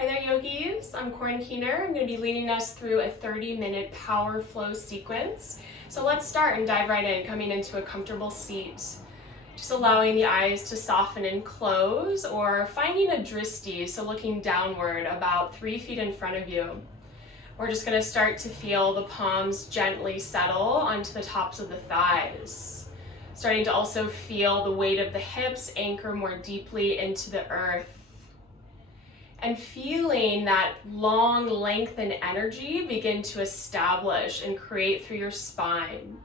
Hi there, yogis. I'm Corin Keener. I'm going to be leading us through a 30-minute power flow sequence. So let's start and dive right in, coming into a comfortable seat. Just allowing the eyes to soften and close, or finding a dristi, so looking downward about 3 feet in front of you. We're just going to start to feel the palms gently settle onto the tops of the thighs. Starting to also feel the weight of the hips anchor more deeply into the earth. And feeling that long lengthened energy begin to establish and create through your spine.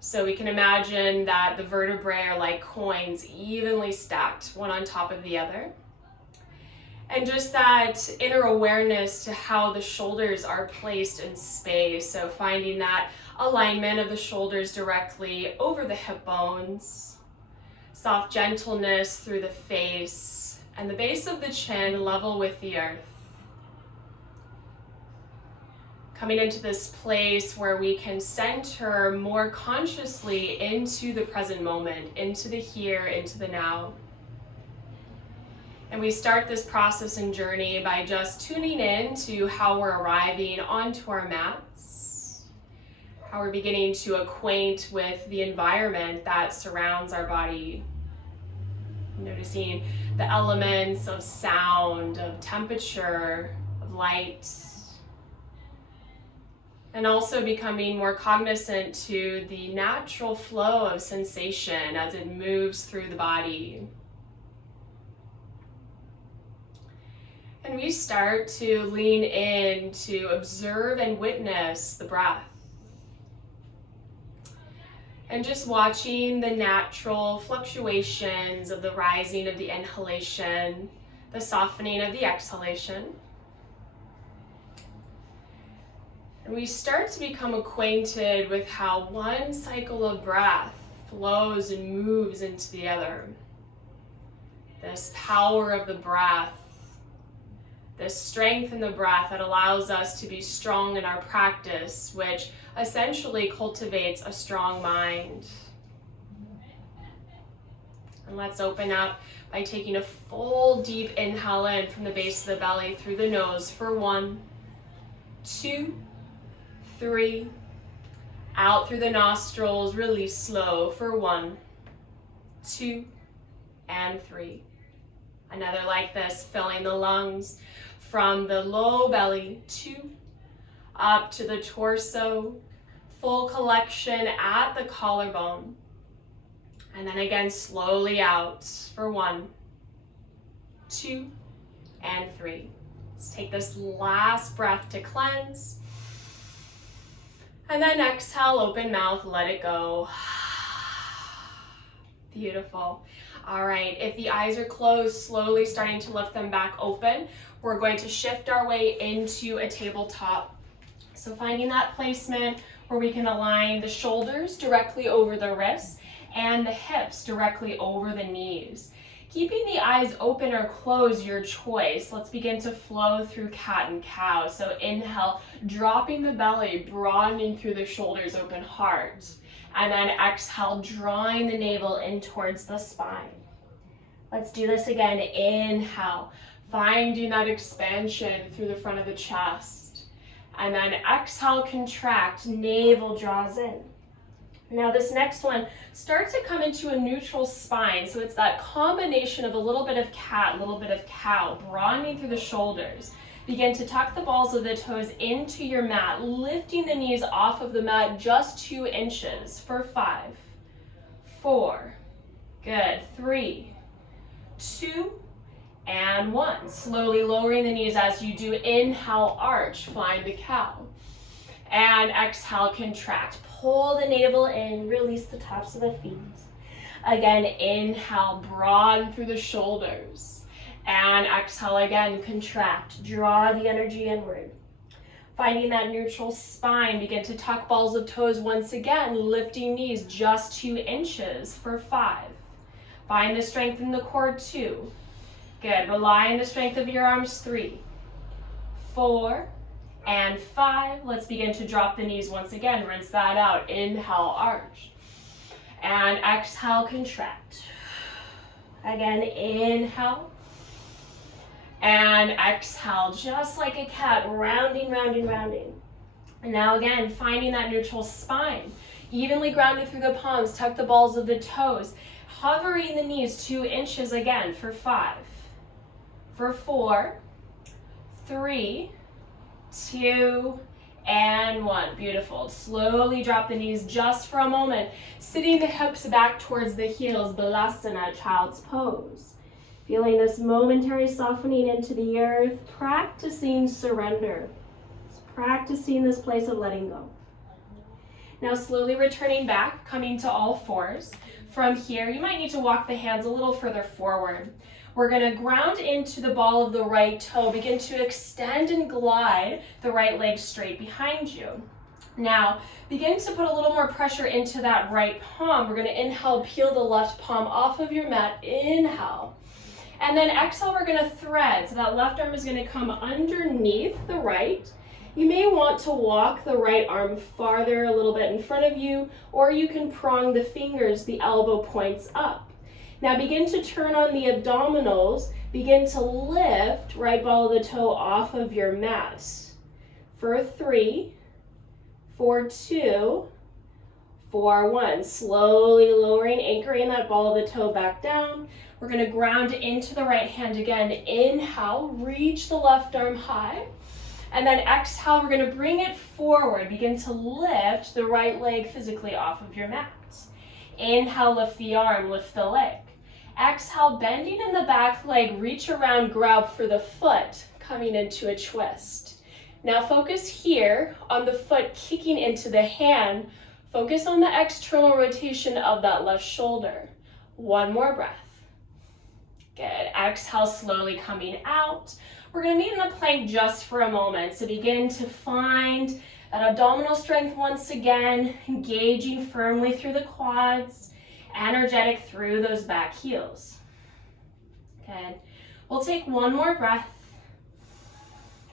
So we can imagine that the vertebrae are like coins, evenly stacked, one on top of the other. And just that inner awareness to how the shoulders are placed in space. So finding that alignment of the shoulders directly over the hip bones. Soft gentleness through the face. And the base of the chin level with the earth. Coming into this place where we can center more consciously into the present moment, into the here, into the now. And we start this process and journey by just tuning in to how we're arriving onto our mats, how we're beginning to acquaint with the environment that surrounds our body. Noticing the elements of sound, of temperature, of light. And also becoming more cognizant to the natural flow of sensation as it moves through the body. And we start to lean in to observe and witness the breath. And just watching the natural fluctuations of the rising of the inhalation, the softening of the exhalation. And we start to become acquainted with how one cycle of breath flows and moves into the other. This power of the breath, this strength in the breath that allows us to be strong in our practice, which essentially cultivates a strong mind. And let's open up by taking a full deep inhale in from the base of the belly through the nose for 1, 2, 3. Out through the nostrils, release slow for 1, 2, and 3. Another like this, filling the lungs from the low belly, 2, up to the torso, full collection at the collarbone. And then again, slowly out for 1, 2, and 3. Let's take this last breath to cleanse. And then exhale, open mouth, let it go. Beautiful. All right, if the eyes are closed, slowly starting to lift them back open. We're going to shift our way into a tabletop. So finding that placement where we can align the shoulders directly over the wrists and the hips directly over the knees. Keeping the eyes open or closed, your choice. Let's begin to flow through cat and cow. So inhale, dropping the belly, broadening through the shoulders, open heart. And then exhale, drawing the navel in towards the spine. Let's do this again. Inhale, finding that expansion through the front of the chest. And then exhale, contract, navel draws in. Now this next one, start to come into a neutral spine. So it's that combination of a little bit of cat, a little bit of cow, broadening through the shoulders. Begin to tuck the balls of the toes into your mat, lifting the knees off of the mat just 2 inches for 5, 4, good, 3, 2, and 1. Slowly lowering the knees as you do. Inhale, arch, find the cow. And exhale, contract. Pull the navel in, release the tops of the feet. Again, inhale, broaden through the shoulders. And exhale again, contract. Draw the energy inward. Finding that neutral spine, begin to tuck balls of toes once again, lifting knees just 2 inches for 5. Find the strength in the core, 2. Good, rely on the strength of your arms, 3, 4, and 5. Let's begin to drop the knees once again. Rinse that out. Inhale, arch. And exhale, contract. Again, inhale. And exhale, just like a cat, rounding, rounding, rounding. And now again, finding that neutral spine. Evenly grounded through the palms, tuck the balls of the toes. Hovering the knees 2 inches again for 5, for 4, 3, 2, and 1. Beautiful. Slowly drop the knees just for a moment. Sitting the hips back towards the heels, Balasana, child's pose. Feeling this momentary softening into the earth, practicing surrender. Practicing this place of letting go. Now slowly returning back, coming to all fours. From here, you might need to walk the hands a little further forward. We're going to ground into the ball of the right toe. Begin to extend and glide the right leg straight behind you. Now, begin to put a little more pressure into that right palm. We're going to inhale, peel the left palm off of your mat. Inhale. And then exhale, we're going to thread. So that left arm is going to come underneath the right. You may want to walk the right arm farther a little bit in front of you, or you can prong the fingers, the elbow points up. Now begin to turn on the abdominals. Begin to lift right ball of the toe off of your mat. For 3, for 2, for 1. Slowly lowering, anchoring that ball of the toe back down. We're going to ground into the right hand again. Inhale, reach the left arm high. And then exhale, we're going to bring it forward. Begin to lift the right leg physically off of your mat. Inhale, lift the arm, lift the leg. Exhale, bending in the back leg, reach around, grab for the foot, coming into a twist. Now focus here on the foot kicking into the hand. Focus on the external rotation of that left shoulder. 1 more breath. Good. Exhale, slowly coming out. We're going to meet in a plank just for a moment. So begin to find that abdominal strength once again, engaging firmly through the quads, energetic through those back heels. Good. We'll take 1 more breath.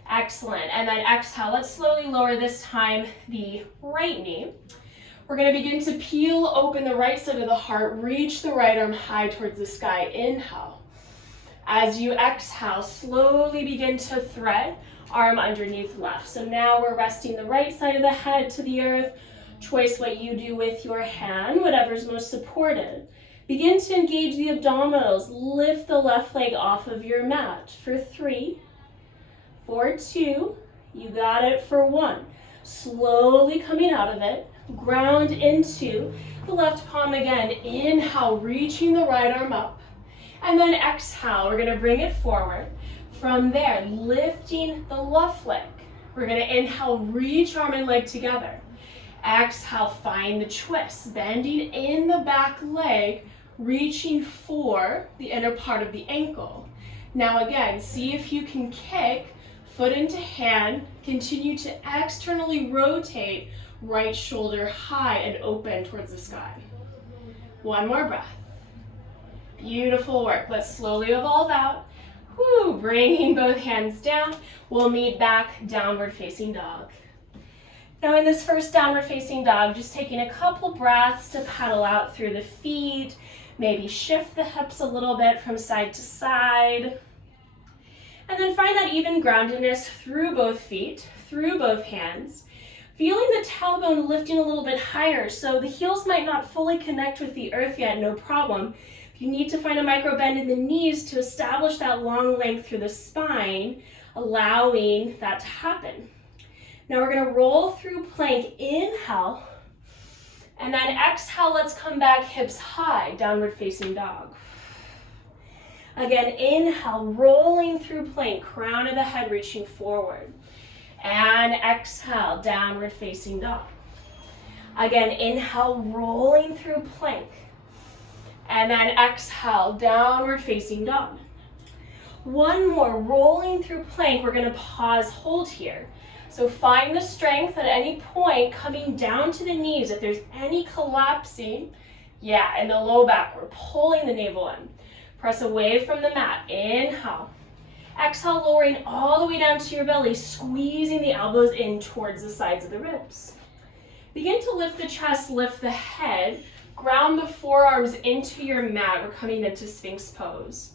Excellent. And then exhale. Let's slowly lower this time the right knee. We're going to begin to peel open the right side of the heart, reach the right arm high towards the sky. Inhale. As you exhale, slowly begin to thread, arm underneath left. So now we're resting the right side of the head to the earth. Choice what you do with your hand, whatever's most supported. Begin to engage the abdominals. Lift the left leg off of your mat. For 3, for 2, you got it for 1. Slowly coming out of it, ground into the left palm again. Inhale, reaching the right arm up. And then exhale, we're going to bring it forward. From there, lifting the left leg. We're going to inhale, reach arm and leg together. Exhale, find the twist, bending in the back leg, reaching for the inner part of the ankle. Now again, see if you can kick, foot into hand, continue to externally rotate, right shoulder high and open towards the sky. 1 more breath. Beautiful work. Let's slowly evolve out. Woo, bringing both hands down. We'll meet back, downward facing dog. Now in this first downward facing dog, just taking a couple breaths to pedal out through the feet. Maybe shift the hips a little bit from side to side. And then find that even groundedness through both feet, through both hands. Feeling the tailbone lifting a little bit higher, so the heels might not fully connect with the earth yet, no problem. If you need to find a micro bend in the knees to establish that long length through the spine, allowing that to happen. Now we're going to roll through plank, inhale, and then exhale, let's come back hips high, downward facing dog. Again, inhale, rolling through plank, crown of the head reaching forward. And exhale, downward facing dog. Again, inhale, rolling through plank. And then exhale, downward facing dog. 1 more, rolling through plank. We're going to pause, hold here. So find the strength at any point, coming down to the knees. If there's any collapsing, in the low back, we're pulling the navel in. Press away from the mat. Inhale. Exhale, lowering all the way down to your belly, squeezing the elbows in towards the sides of the ribs. Begin to lift the chest, lift the head, ground the forearms into your mat. We're coming into Sphinx pose.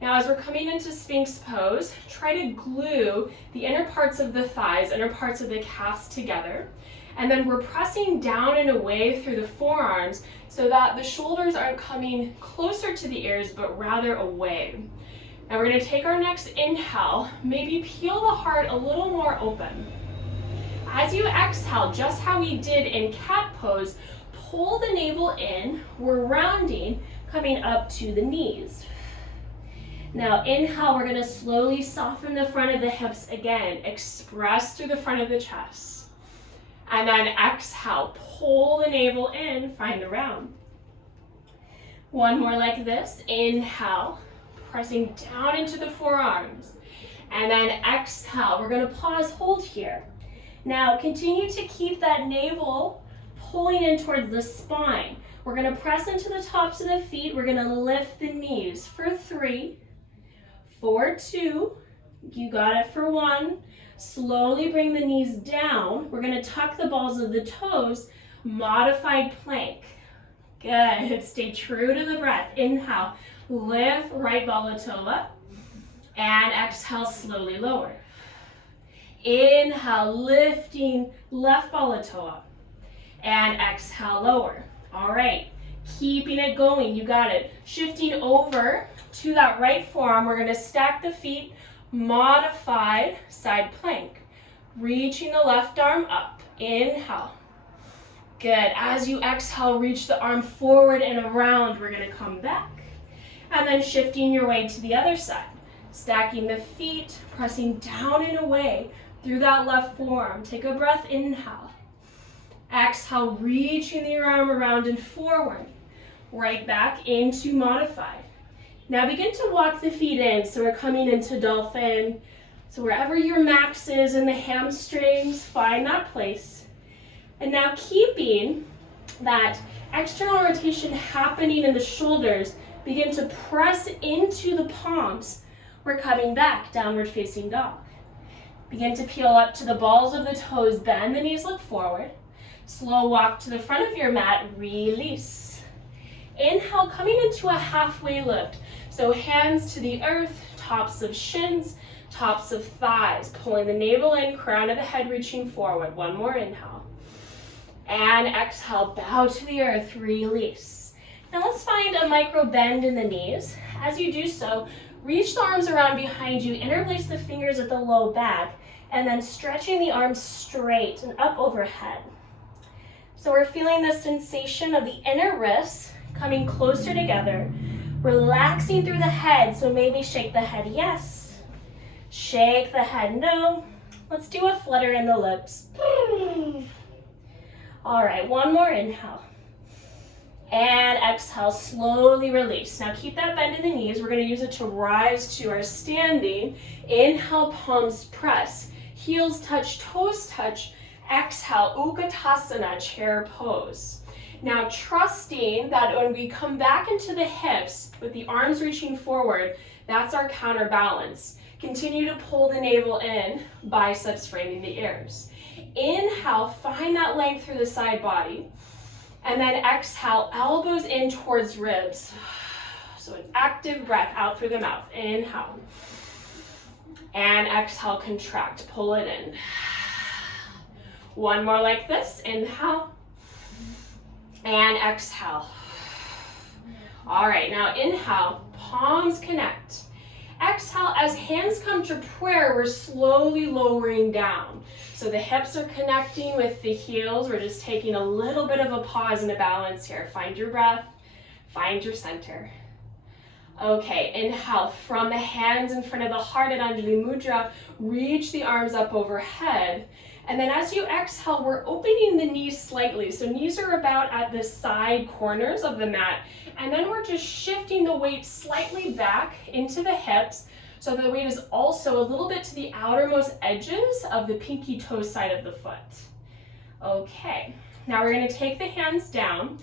Now as we're coming into Sphinx pose, try to glue the inner parts of the thighs, inner parts of the calves together. And then we're pressing down and away through the forearms so that the shoulders aren't coming closer to the ears, but rather away. Now we're gonna take our next inhale, maybe peel the heart a little more open. As you exhale, just how we did in cat pose, pull the navel in, we're rounding, coming up to the knees. Now inhale, we're gonna slowly soften the front of the hips again, express through the front of the chest. And then exhale, pull the navel in, find a round. One more like this, inhale, pressing down into the forearms. And then exhale, we're gonna pause, hold here. Now continue to keep that navel pulling in towards the spine. We're gonna press into the tops of the feet. We're gonna lift the knees for 3, for 2, you got it for 1. Slowly bring the knees down. We're gonna tuck the balls of the toes, modified plank. Good, stay true to the breath. Inhale, lift right bala toe up, and exhale, slowly lower. Inhale, lifting left bala toe up, and exhale, lower. All right, keeping it going, you got it. Shifting over to that right forearm, we're gonna stack the feet, modified side plank. Reaching the left arm up, inhale. Good, as you exhale, reach the arm forward and around, we're gonna come back. And then shifting your way to the other side. Stacking the feet, pressing down and away through that left forearm. Take a breath, inhale. Exhale, reaching the arm around and forward. Right back into modified. Now begin to walk the feet in, so we're coming into dolphin. So wherever your max is in the hamstrings, find that place. And now keeping that external rotation happening in the shoulders, begin to press into the palms. We're coming back, downward facing dog. Begin to peel up to the balls of the toes, bend the knees, look forward. Slow walk to the front of your mat, release. Inhale, coming into a halfway lift. So hands to the earth, tops of shins, tops of thighs. Pulling the navel in, crown of the head reaching forward. One more inhale. And exhale, bow to the earth, release. Now let's find a micro bend in the knees. As you do so, reach the arms around behind you, interlace the fingers at the low back, and then stretching the arms straight and up overhead. So we're feeling the sensation of the inner wrists coming closer together, relaxing through the head, so maybe shake the head yes, shake the head no. Let's do a flutter in the lips. All right, one more inhale. And exhale, slowly release. Now keep that bend in the knees. We're gonna use it to rise to our standing. Inhale, palms press. Heels touch, toes touch. Exhale, Utkatasana, chair pose. Now trusting that when we come back into the hips with the arms reaching forward, that's our counterbalance. Continue to pull the navel in, biceps framing the ears. Inhale, find that length through the side body. And then exhale, elbows in towards ribs. So an active breath out through the mouth. Inhale. And exhale, contract, pull it in. One more like this, inhale. And exhale. All right, now inhale, palms connect. Exhale, as hands come to prayer, we're slowly lowering down. So the hips are connecting with the heels. We're just taking a little bit of a pause and a balance here. Find your breath, find your center. Okay, inhale, from the hands in front of the heart at Anjali Mudra, reach the arms up overhead. And then as you exhale, we're opening the knees slightly. So knees are about at the side corners of the mat. And then we're just shifting the weight slightly back into the hips. So the weight is also a little bit to the outermost edges of the pinky toe side of the foot. Okay, now we're gonna take the hands down.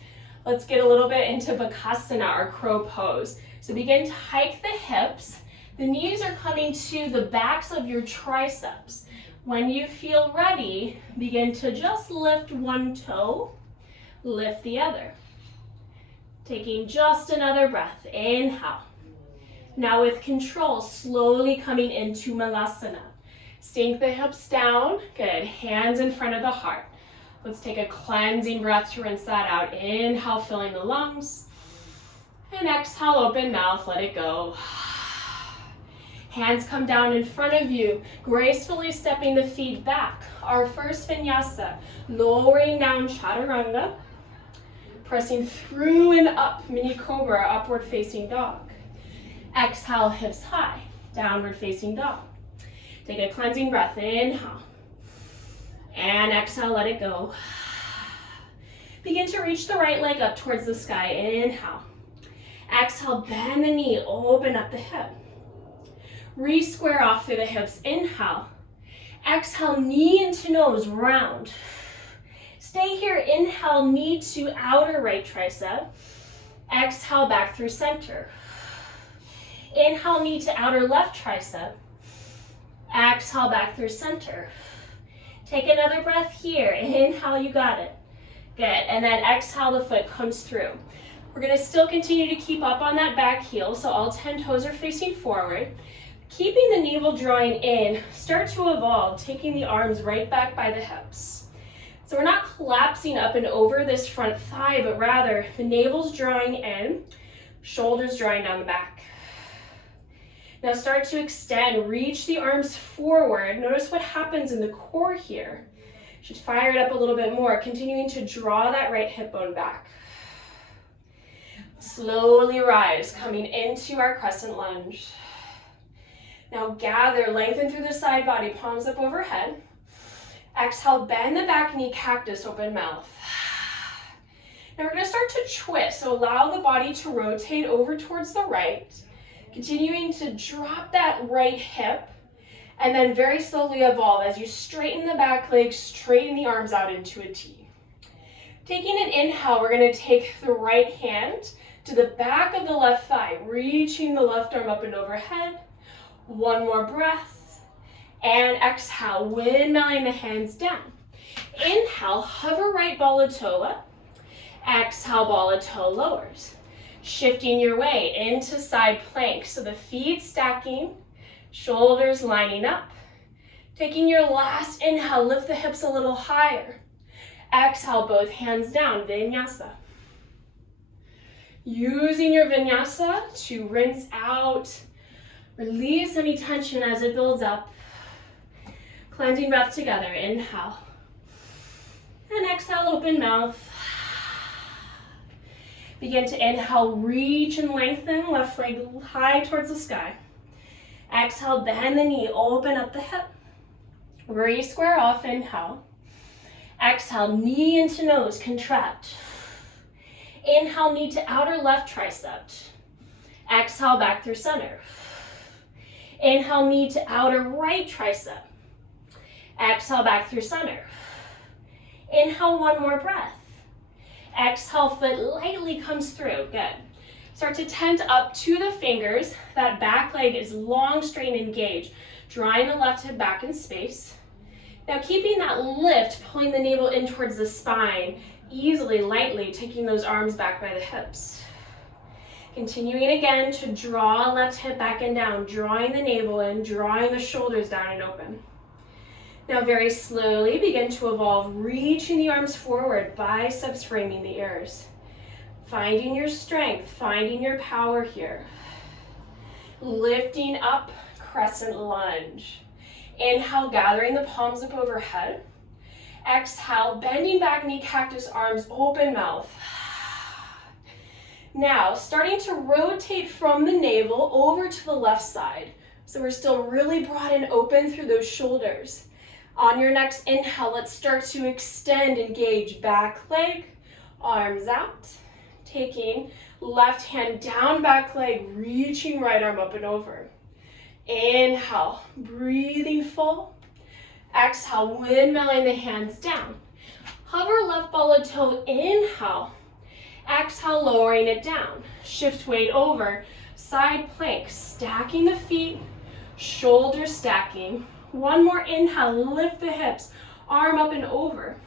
Let's get a little bit into Bakasana, our crow pose. So begin to hike the hips. The knees are coming to the backs of your triceps. When you feel ready, begin to just lift one toe, lift the other. Taking just another breath, inhale. Now with control, slowly coming into Malasana. Sink the hips down. Good. Hands in front of the heart. Let's take a cleansing breath to rinse that out. Inhale, filling the lungs. And exhale, open mouth, let it go. Hands come down in front of you, gracefully stepping the feet back. Our first vinyasa, lowering down chaturanga, pressing through and up, mini cobra, upward facing dog. Exhale, hips high, downward facing dog. Take a cleansing breath, inhale. And exhale, let it go. Begin to reach the right leg up towards the sky, inhale. Exhale, bend the knee, open up the hip. Re-square off through the hips, inhale. Exhale, knee into nose, round. Stay here, inhale, knee to outer right tricep. Exhale, back through center. Inhale, knee to outer left tricep. Exhale, back through center. Take another breath here. Inhale, you got it. Good, and then exhale, the foot comes through. We're gonna still continue to keep up on that back heel, so all 10 toes are facing forward. Keeping the navel drawing in, start to evolve, taking the arms right back by the hips. So we're not collapsing up and over this front thigh, but rather the navel's drawing in, shoulders drawing down the back. Now start to extend, reach the arms forward. Notice what happens in the core here. Should fire it up a little bit more, continuing to draw that right hip bone back. Slowly rise, coming into our crescent lunge. Now gather, lengthen through the side body, palms up overhead. Exhale, bend the back knee, cactus, open mouth. Now we're gonna start to twist, so allow the body to rotate over towards the right, continuing to drop that right hip, and then very slowly evolve as you straighten the back leg, straighten the arms out into a T. Taking an inhale, we're gonna take the right hand to the back of the left thigh, reaching the left arm up and overhead. One more breath, and exhale, windmilling the hands down. Inhale, hover right ball of toe up. Exhale, ball of toe lowers. Shifting your way into side plank, so the feet stacking, shoulders lining up. Taking your last inhale, lift the hips a little higher. Exhale, both hands down, vinyasa. Using your vinyasa to rinse out, release any tension as it builds up. Cleansing breath together, inhale. And exhale, open mouth. Begin to inhale, reach and lengthen, left leg high towards the sky. Exhale, bend the knee, open up the hip. Re-square off, inhale. Exhale, knee into nose, contract. Inhale, knee to outer left tricep. Exhale, back through center. Inhale, knee to outer right tricep. Exhale, back through center. Inhale, one more breath. Exhale, foot lightly comes through, good. Start to tent up to the fingers. That back leg is long, straight, and engaged. Drawing the left hip back in space. Now keeping that lift, pulling the navel in towards the spine, easily, lightly, taking those arms back by the hips. Continuing again to draw left hip back and down, drawing the navel in, drawing the shoulders down and open. Now very slowly begin to evolve, reaching the arms forward, biceps framing the ears. Finding your strength, finding your power here. Lifting up, crescent lunge. Inhale, gathering the palms up overhead. Exhale, bending back, knee, cactus, arms, open mouth. Now, starting to rotate from the navel over to the left side. So we're still really broad and open through those shoulders. On your next inhale, let's start to extend, engage back leg, arms out. Taking left hand down back leg, reaching right arm up and over. Inhale, breathing full. Exhale, windmilling the hands down. Hover left ball of toe, inhale. Exhale, lowering it down. Shift weight over, side plank, stacking the feet, shoulders stacking. One more inhale, lift the hips, arm up and over.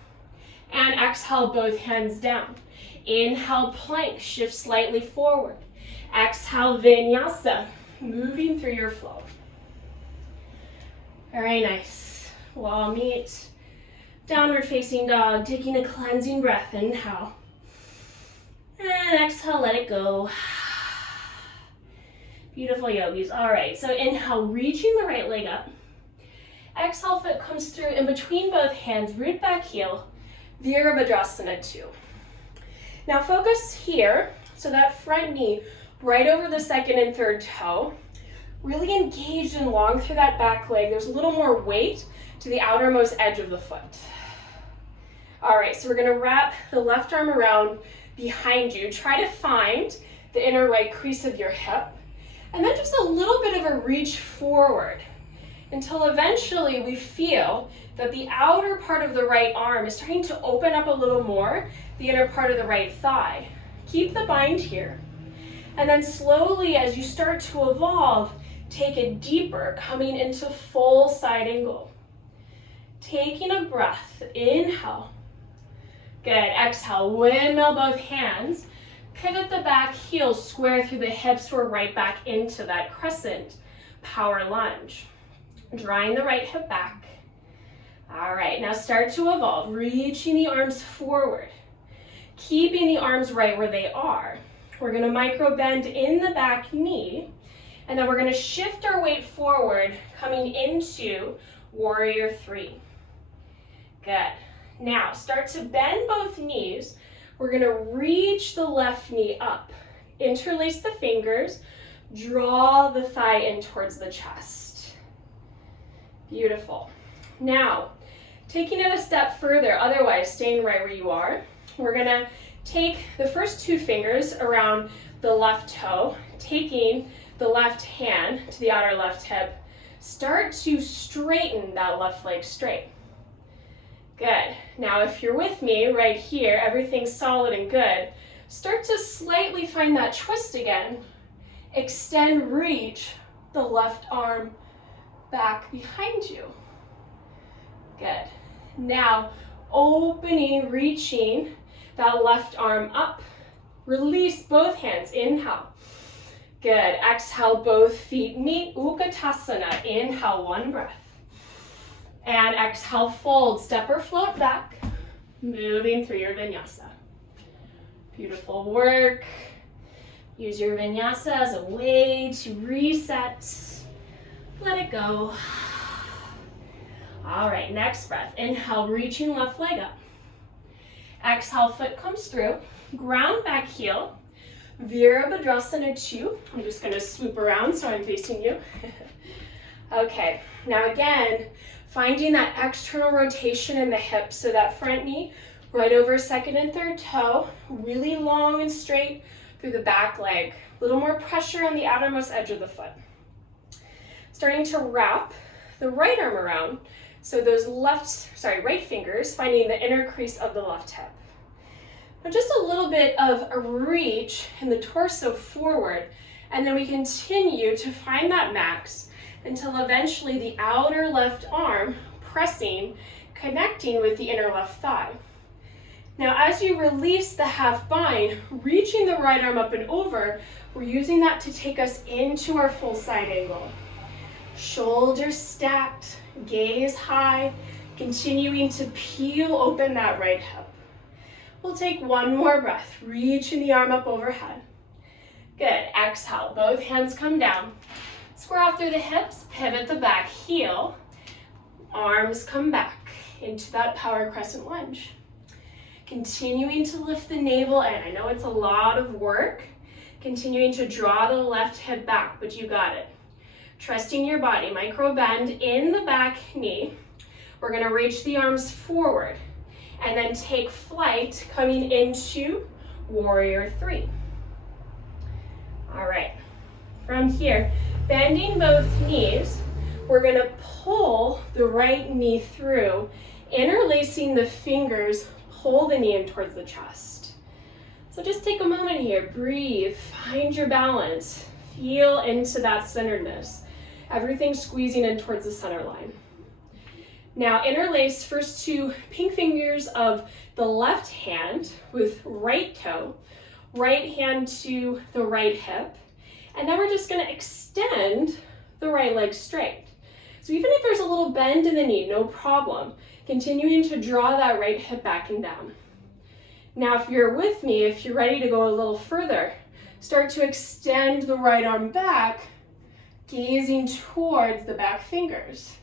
And exhale, both hands down. Inhale, plank, shift slightly forward. Exhale, vinyasa. moving through your flow. Very nice. We'll meet downward facing dog, taking a cleansing breath. Inhale. And exhale, let it go. Beautiful yogis. All right, so inhale, reaching the right leg up. Exhale, foot comes through in between both hands, root back heel, Virabhadrasana 2. Now focus here, so that front knee right over the second and third toe, really engaged and long through that back leg. There's a little more weight to the outermost edge of the foot. All right, so we're gonna wrap the left arm around behind you. Try to find the inner right crease of your hip, and then just a little bit of a reach forward until eventually we feel that the outer part of the right arm is starting to open up a little more, the inner part of the right thigh. Keep the bind here. And then slowly, as you start to evolve, take it deeper, coming into full side angle. Taking a breath, inhale. Good, exhale, windmill both hands. Pivot the back heel, square through the hips. We're right back into that crescent power lunge. Drawing the right hip back. All right, now start to evolve, reaching the arms forward. Keeping the arms right where they are. We're gonna micro bend in the back knee, and then we're gonna shift our weight forward, coming into Warrior 3. Good. Now, start to bend both knees. We're gonna reach the left knee up. Interlace the fingers, draw the thigh in towards the chest. Beautiful. Now, taking it a step further, otherwise staying right where you are, we're gonna take the first two fingers around the left toe, taking the left hand to the outer left hip. Start to straighten that left leg straight. Good. Now, if you're with me right here, everything's solid and good. Start to slightly find that twist again. Extend, reach the left arm back behind you. Good. Now, opening, reaching that left arm up. Release both hands. Inhale. Good. Exhale, both feet meet. Utkatasana. Inhale, one breath. And exhale, fold. Step or float back. Moving through your vinyasa. Beautiful work. Use your vinyasa as a way to reset. Let it go. All right, next breath. Inhale, reaching left leg up. Exhale, foot comes through. Ground back heel. Virabhadrasana 2. I'm just gonna swoop around so I'm facing you. Okay, now again, finding that external rotation in the hips, so that front knee right over second and third toe, really long and straight through the back leg. A little more pressure on the outermost edge of the foot. Starting to wrap the right arm around, so those right fingers finding the inner crease of the left hip. Now just a little bit of a reach in the torso forward, and then we continue to find that max until eventually the outer left arm pressing, connecting with the inner left thigh. Now as you release the half bind, reaching the right arm up and over, we're using that to take us into our full side angle. Shoulders stacked, gaze high, continuing to peel open that right hip. We'll take one more breath, reaching the arm up overhead. Good, exhale, both hands come down. Square off through the hips, pivot the back heel, arms come back into that power crescent lunge. Continuing to lift the navel in. I know it's a lot of work. Continuing to draw the left hip back, but you got it. Trusting your body, micro bend in the back knee. We're gonna reach the arms forward and then take flight coming into Warrior 3. All right, from here, bending both knees, we're gonna pull the right knee through, interlacing the fingers, pull the knee in towards the chest. So just take a moment here, breathe, find your balance, feel into that centeredness. Everything squeezing in towards the center line. Now interlace first two pink fingers of the left hand with right toe, right hand to the right hip, And then we're just gonna extend the right leg straight. So even if there's a little bend in the knee, no problem. Continuing to draw that right hip back and down. Now, if you're with me, if you're ready to go a little further, start to extend the right arm back, gazing towards the back fingers.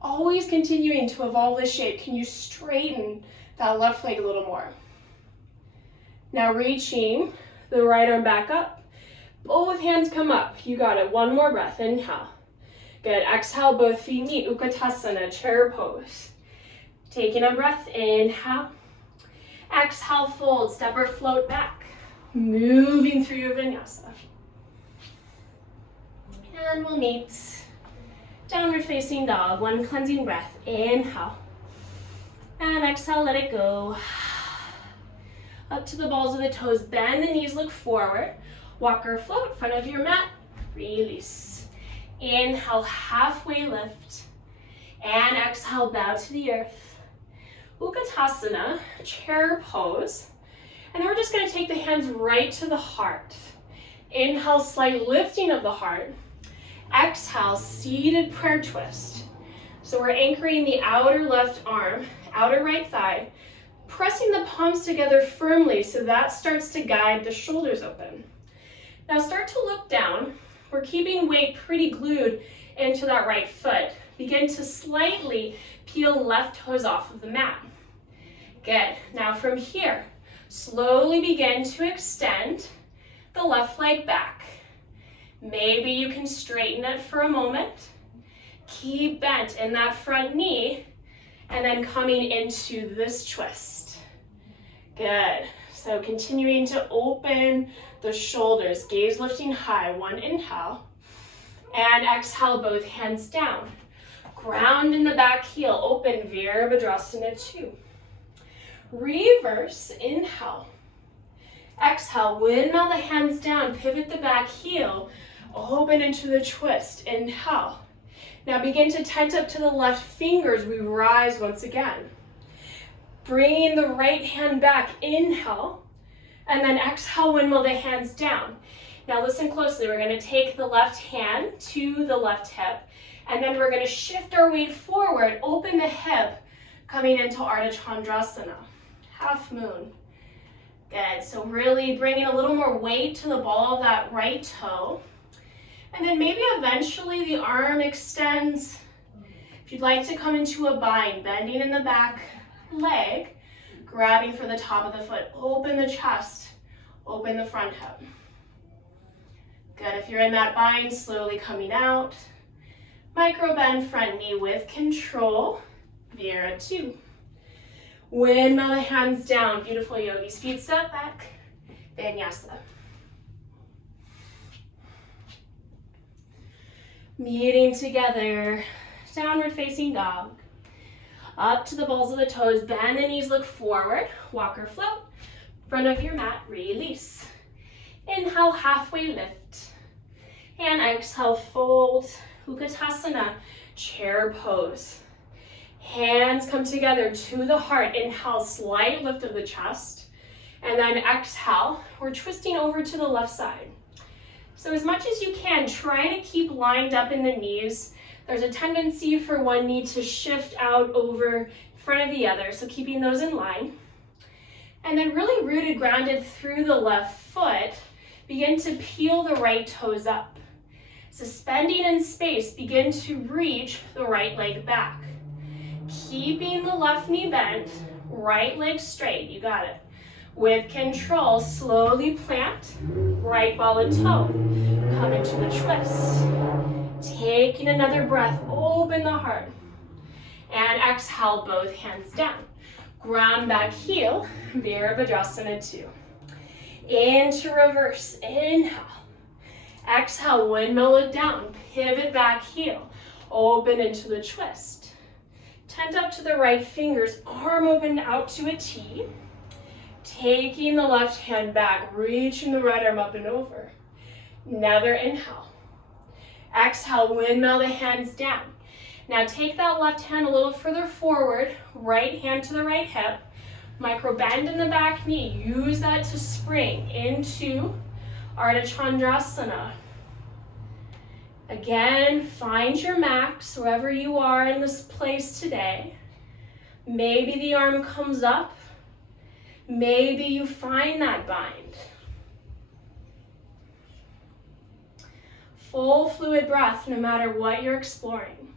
Always continuing to evolve the shape. Can you straighten that left leg a little more? Now reaching the right arm back up. Both hands come up. You got it. One more breath. Inhale. Good. Exhale, both feet meet. Utkatasana, chair pose. Taking a breath. Inhale. Exhale, fold. Step or float back. Moving through your vinyasa. And we'll meet downward facing dog. One cleansing breath. Inhale. And exhale, let it go. Up to the balls of the toes. Bend the knees, look forward. Walk or float, front of your mat. Release. Inhale, halfway lift. And exhale, bow to the earth. Utkatasana, chair pose. And then we're just going to take the hands right to the heart. Inhale, slight lifting of the heart. Exhale, seated prayer twist. So we're anchoring the outer left arm, outer right thigh, pressing the palms together firmly so that starts to guide the shoulders open. Now start to look down. We're keeping weight pretty glued into that right foot. Begin to slightly peel left toes off of the mat. Good. Now from here, slowly begin to extend the left leg back. Maybe you can straighten it for a moment. Keep bent in that front knee and then coming into this twist. Good. So continuing to open the shoulders, gaze lifting high. One inhale and exhale, both hands down. Ground in the back heel, open Virabhadrasana 2. Reverse, inhale. Exhale, windmill the hands down, pivot the back heel, open into the twist. Inhale. Now begin to tent up to the left fingers. We rise once again. Bringing the right hand back, inhale, and then exhale, windmill the hands down. Now listen closely. We're going to take the left hand to the left hip, and then we're going to shift our weight forward, open the hip, coming into Ardha Chandrasana, half moon. Good. So really bringing a little more weight to the ball of that right toe. And then maybe eventually the arm extends. If you'd like to come into a bind, bending in the back leg, grabbing for the top of the foot, open the chest, open the front hip. Good. If you're in that bind, slowly coming out. Micro bend front knee with control. Vira 2. Windmill the hands down. Beautiful yogis. Feet step back. Vinyasa. Meeting together. Downward facing dog. Up to the balls of the toes. Bend the knees, look forward. Walk or float. Front of your mat. Release. Inhale, halfway lift. And exhale, fold. Utkatasana, chair pose. Hands come together to the heart. Inhale, slight lift of the chest. And then exhale, we're twisting over to the left side. So as much as you can, try to keep lined up in the knees. There's a tendency for one knee to shift out over in front of the other, so keeping those in line. And then really rooted, grounded through the left foot, begin to peel the right toes up. Suspending in space, begin to reach the right leg back. Keeping the left knee bent, right leg straight, you got it. With control, slowly plant, right ball and toe. Come into the twist. Taking another breath, open the heart. And exhale, both hands down. Ground back heel, Virabhadrasana 2. Into reverse, inhale. Exhale, windmill it down, pivot back heel, open into the twist. Tent up to the right fingers, arm open out to a T. Taking the left hand back, reaching the right arm up and over. Another inhale. Exhale, windmill the hands down. Now take that left hand a little further forward, right hand to the right hip. Micro bend in the back knee. Use that to spring into Ardha Chandrasana. Again, find your max wherever you are in this place today. Maybe the arm comes up. Maybe you find that bind. Full fluid breath no matter what you're exploring.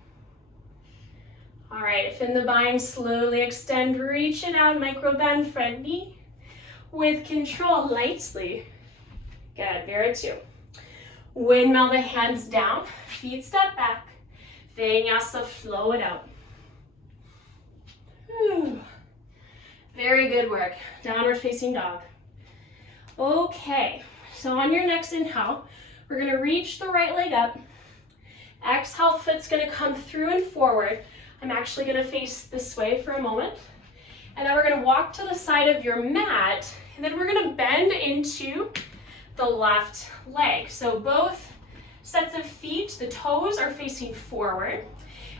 All right, if in the bind, slowly extend, reach it out, micro bend front knee. With control, lightly. Good, Vera 2. Windmill the hands down, feet step back. Vinyasa, flow it out. Whew. Very good work. Downward facing dog. Okay, so on your next inhale, we're gonna reach the right leg up. Exhale, foot's gonna come through and forward. I'm actually gonna face this way for a moment. And then we're gonna walk to the side of your mat, and then we're gonna bend into the left leg. So both sets of feet, the toes are facing forward.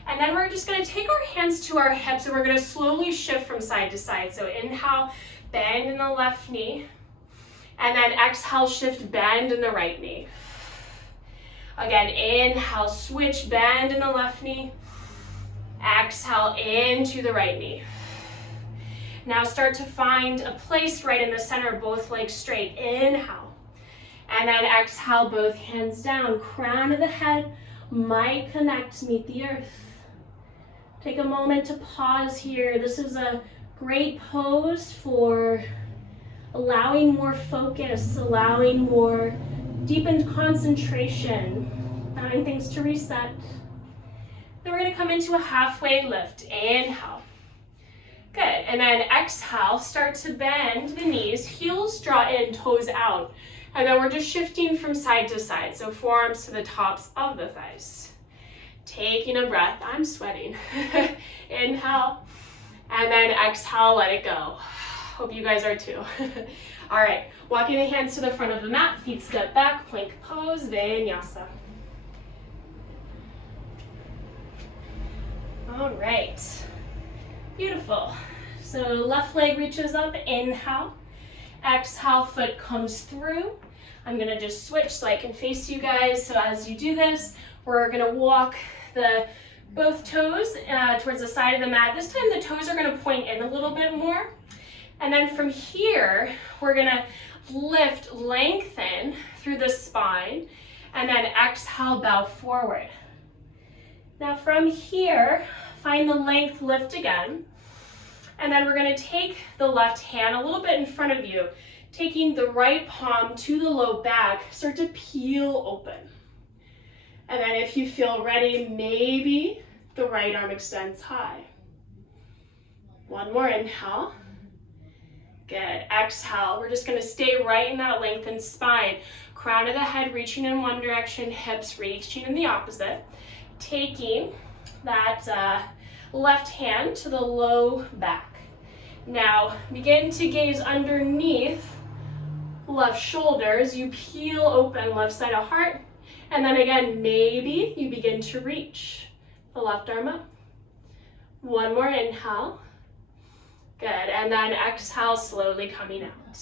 And then we're just gonna take our hands to our hips and we're gonna slowly shift from side to side. So inhale, bend in the left knee. And then exhale, shift, bend in the right knee. Again, inhale, switch, bend in the left knee. Exhale, into the right knee. Now start to find a place right in the center, both legs straight. Inhale. And then exhale, both hands down. Crown of the head might connect, meet the earth. Take a moment to pause here. This is a great pose for allowing more focus, allowing more deepened concentration, allowing things to reset. Then we're gonna come into a halfway lift. Inhale. Good, and then exhale, start to bend the knees, heels draw in, toes out. And then we're just shifting from side to side, so forearms to the tops of the thighs. Taking a breath, I'm sweating. Inhale, and then exhale, let it go. Hope you guys are too. All right, walking the hands to the front of the mat, feet step back, plank pose, Vinyasa. All right, beautiful. So left leg reaches up, inhale. Exhale, foot comes through. I'm gonna just switch so I can face you guys. So as you do this, we're gonna walk both toes towards the side of the mat. This time the toes are gonna point in a little bit more. And then from here, we're gonna lift, lengthen through the spine, and then exhale, bow forward. Now from here, find the length, lift again. And then we're gonna take the left hand a little bit in front of you, taking the right palm to the low back, start to peel open. And then if you feel ready, maybe the right arm extends high. One more inhale. Good, exhale. We're just gonna stay right in that lengthened spine. Crown of the head reaching in one direction, hips reaching in the opposite. Taking that left hand to the low back. Now begin to gaze underneath left shoulder as you peel open left side of heart. And then again, maybe you begin to reach the left arm up. One more inhale. Good, and then exhale, slowly coming out.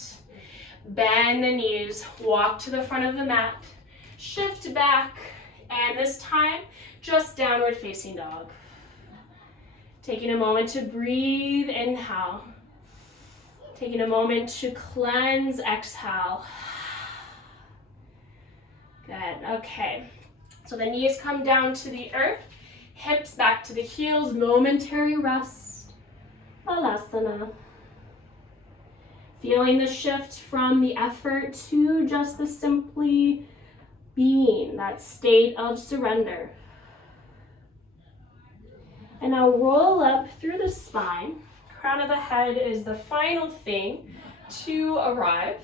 Bend the knees, walk to the front of the mat, shift back, and this time, just downward facing dog. Taking a moment to breathe, inhale. Taking a moment to cleanse, exhale. Good, okay. So the knees come down to the earth, hips back to the heels, momentary rest, Balasana. Feeling the shift from the effort to just the simply being, that state of surrender. And now roll up through the spine. Crown of the head is the final thing to arrive.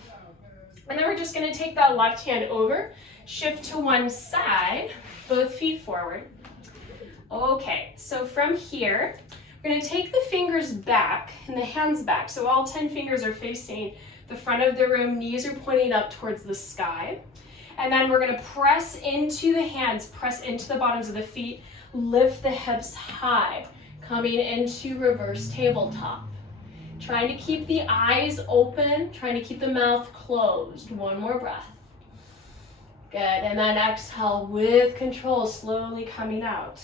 And then we're just gonna take that left hand over, shift to one side, both feet forward. Okay, so from here, we're gonna take the fingers back and the hands back. So all 10 fingers are facing the front of the room, knees are pointing up towards the sky. And then we're gonna press into the hands, press into the bottoms of the feet, lift the hips high, coming into reverse tabletop. Trying to keep the eyes open, trying to keep the mouth closed. One more breath. Good, and then exhale with control, slowly coming out.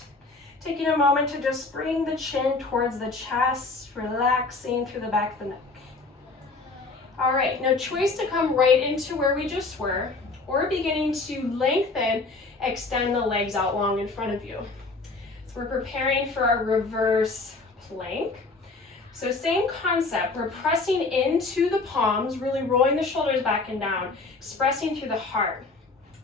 Taking a moment to just bring the chin towards the chest, relaxing through the back of the neck. All right, now choice to come right into where we just were, or beginning to lengthen, extend the legs out long in front of you. So we're preparing for our reverse plank. So same concept, we're pressing into the palms, really rolling the shoulders back and down, expressing through the heart.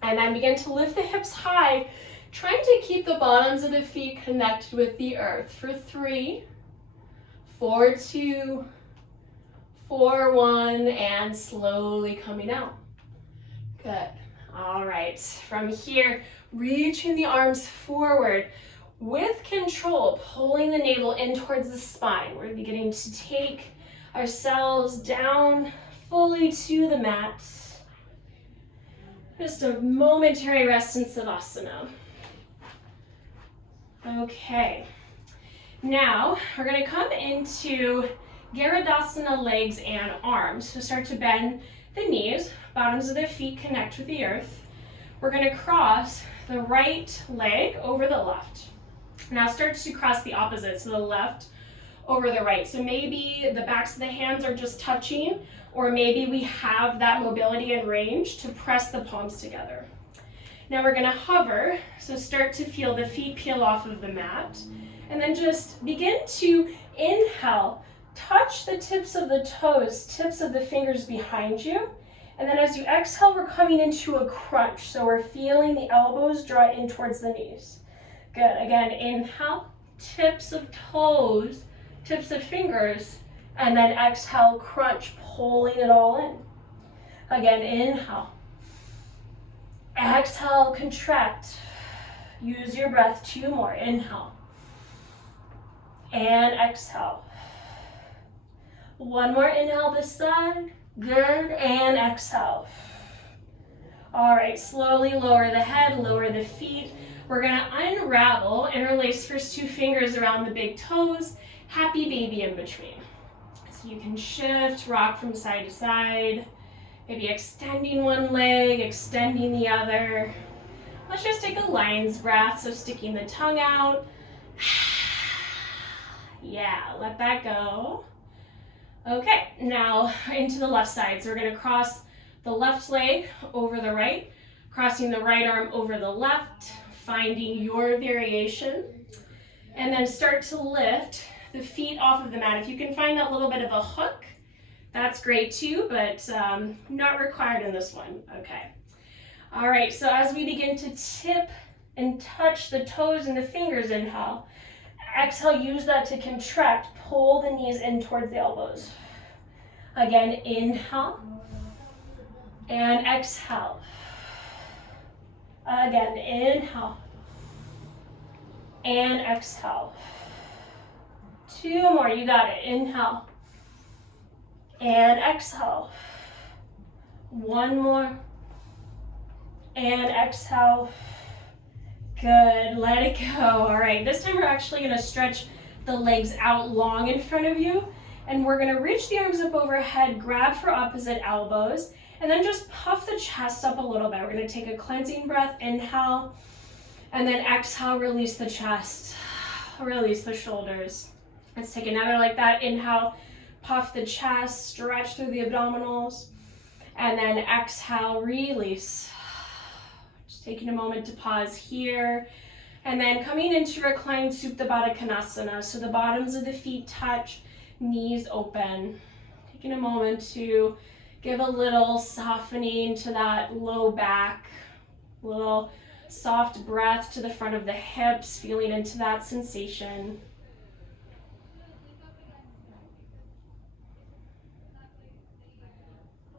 And then begin to lift the hips high, trying to keep the bottoms of the feet connected with the earth for 3, 4, 2, 4, 1, and slowly coming out. Good. All right, from here, reaching the arms forward with control, pulling the navel in towards the spine. We're beginning to take ourselves down fully to the mat. Just a momentary rest in Savasana. Okay, now we're gonna come into Garudasana legs and arms. So start to bend the knees, bottoms of the feet connect with the earth. We're gonna cross the right leg over the left. Now start to cross the opposite, so the left over the right. So maybe the backs of the hands are just touching, or maybe we have that mobility and range to press the palms together. Now we're gonna hover, so start to feel the feet peel off of the mat, and then just begin to inhale, touch the tips of the toes, tips of the fingers behind you, and then as you exhale, we're coming into a crunch, so we're feeling the elbows draw in towards the knees. Good, again, inhale, tips of toes, tips of fingers, and then exhale, crunch, pulling it all in. Again, inhale. Exhale, contract. Use your breath, 2 more. Inhale. And exhale. 1 more inhale this side. Good, and exhale. All right, slowly lower the head, lower the feet. We're gonna unravel, interlace first 2 fingers around the big toes, happy baby in between. So you can shift, rock from side to side, maybe extending one leg, extending the other. Let's just take a lion's breath, so sticking the tongue out. Yeah, let that go. Okay, now into the left side. So we're gonna cross the left leg over the right, crossing the right arm over the left, finding your variation, and then start to lift the feet off of the mat. If you can find that little bit of a hook, that's great too, but not required in this one. Okay. All right, so as we begin to tip and touch the toes and the fingers, inhale. Exhale, use that to contract, pull the knees in towards the elbows. Again, inhale and exhale. Again, inhale and exhale. 2 more, you got it. Inhale and exhale. 1 more and exhale. Good, let it go. All right, this time we're actually gonna stretch the legs out long in front of you, and we're gonna reach the arms up overhead, grab for opposite elbows, and then just puff the chest up a little bit. We're gonna take a cleansing breath, inhale, and then exhale, release the chest, release the shoulders. Let's take another like that. Inhale, puff the chest, stretch through the abdominals, and then exhale, release. Just taking a moment to pause here, and then coming into reclined Supta Baddha Konasana, so the bottoms of the feet touch, knees open. Taking a moment to give a little softening to that low back, a little soft breath to the front of the hips, feeling into that sensation.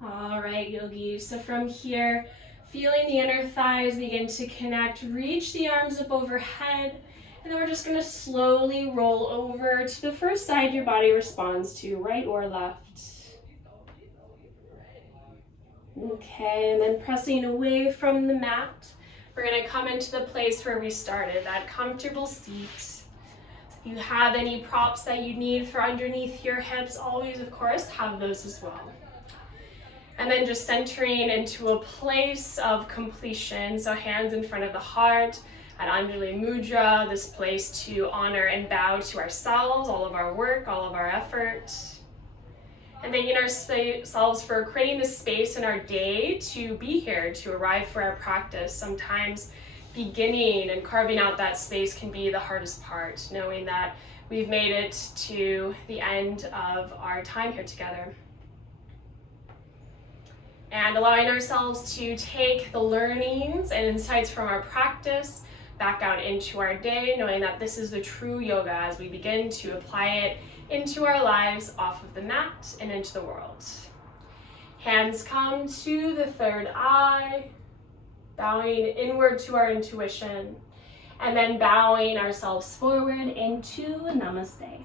All right, yogis, so from here, feeling the inner thighs begin to connect, reach the arms up overhead, and then we're just gonna slowly roll over to the first side your body responds to, right or left. Okay, and then pressing away from the mat, we're gonna come into the place where we started, that comfortable seat. If you have any props that you need for underneath your hips, always, of course, have those as well. And then just centering into a place of completion. So hands in front of the heart at Anjali Mudra, this place to honor and bow to ourselves, all of our work, all of our effort. And thanking ourselves for creating this space in our day to be here, to arrive for our practice. Sometimes beginning and carving out that space can be the hardest part, knowing that we've made it to the end of our time here together. And allowing ourselves to take the learnings and insights from our practice back out into our day, knowing that this is the true yoga as we begin to apply it into our lives off of the mat and into the world. Hands come to the third eye, bowing inward to our intuition, and then bowing ourselves forward into Namaste.